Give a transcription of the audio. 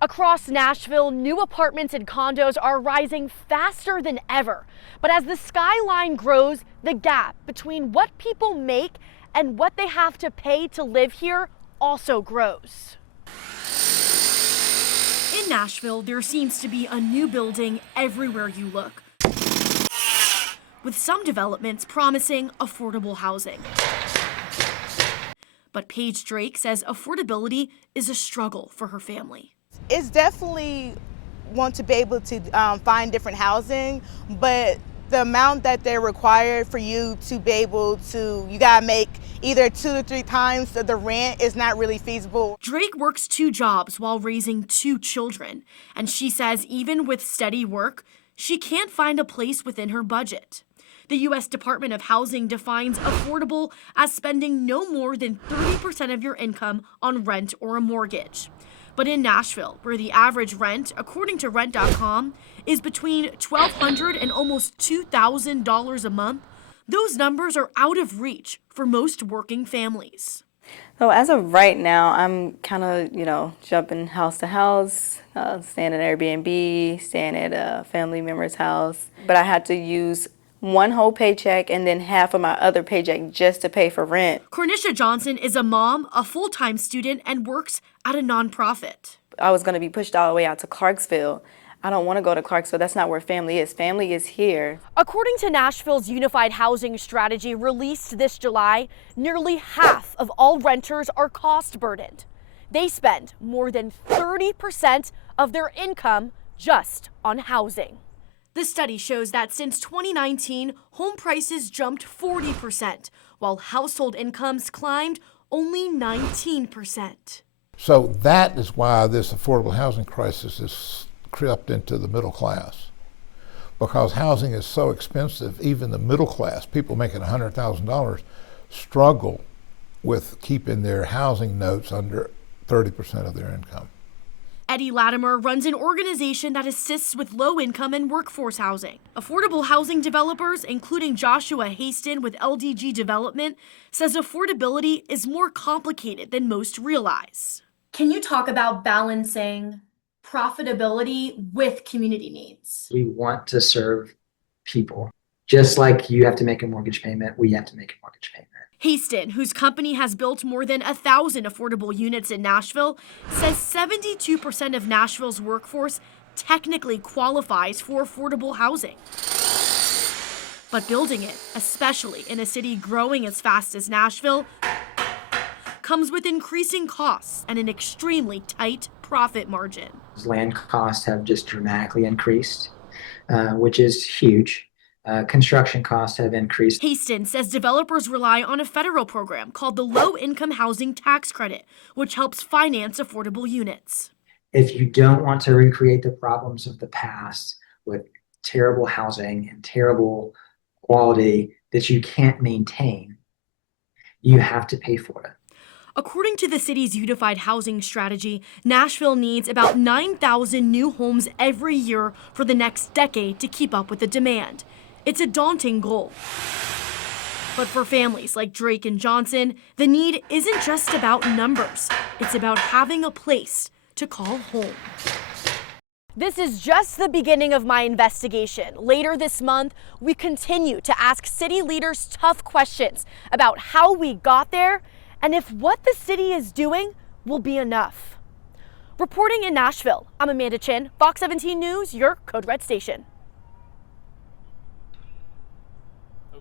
Across Nashville, new apartments and condos are rising faster than ever. But as the skyline grows, the gap between what people make and what they have to pay to live here also grows. In Nashville, there seems to be a new building everywhere you look, with some developments promising affordable housing. But Paige Drake says affordability is a struggle for her family. It's definitely want to be able to find different housing, but the amount that they're required for you to be able to, you gotta make either 2 to 3 times the rent is not really feasible. Drake works 2 jobs while raising 2 children, and she says even with steady work, she can't find a place within her budget. The U.S. Department of Housing defines affordable as spending no more than 30% of your income on rent or a mortgage. But in Nashville, where the average rent, according to Rent.com, is between $1,200 and almost $2,000 a month, those numbers are out of reach for most working families. So as of right now, I'm kind of, jumping house to house, staying at Airbnb, staying at a family member's house. But I had to use one whole paycheck and then half of my other paycheck just to pay for rent. Cornisha Johnson is a mom, a full-time student, and works at a nonprofit. I was going to be pushed all the way out to Clarksville. I don't want to go to Clarksville. That's not where family is. Family is here. According to Nashville's Unified Housing Strategy released this July, nearly half of all renters are cost burdened. They spend more than 30% of their income just on housing. The study shows that since 2019, home prices jumped 40%, while household incomes climbed only 19%. So that is why this affordable housing crisis has crept into the middle class. Because housing is so expensive, even the middle class, people making $100,000, struggle with keeping their housing notes under 30% of their income. Eddie Latimer runs an organization that assists with low-income and workforce housing. Affordable housing developers, including Joshua Haston with LDG Development, says affordability is more complicated than most realize. Can you talk about balancing profitability with community needs? We want to serve people. Just like you have to make a mortgage payment, we have to make a mortgage payment. Haston, whose company has built more than 1,000 affordable units in Nashville, says 72% of Nashville's workforce technically qualifies for affordable housing. But building it, especially in a city growing as fast as Nashville, comes with increasing costs and an extremely tight profit margin. Land costs have just dramatically increased, which is huge. Construction costs have increased. Haston says developers rely on a federal program called the Low-Income Housing Tax Credit, which helps finance affordable units. If you don't want to recreate the problems of the past with terrible housing and terrible quality that you can't maintain, you have to pay for it. According to the city's Unified Housing Strategy, Nashville needs about 9,000 new homes every year for the next decade to keep up with the demand. It's a daunting goal. But for families like Drake and Johnson, the need isn't just about numbers. It's about having a place to call home. This is just the beginning of my investigation. Later this month, we continue to ask city leaders tough questions about how we got there and if what the city is doing will be enough. Reporting in Nashville, I'm Amanda Chin, Fox 17 News, your Code Red station.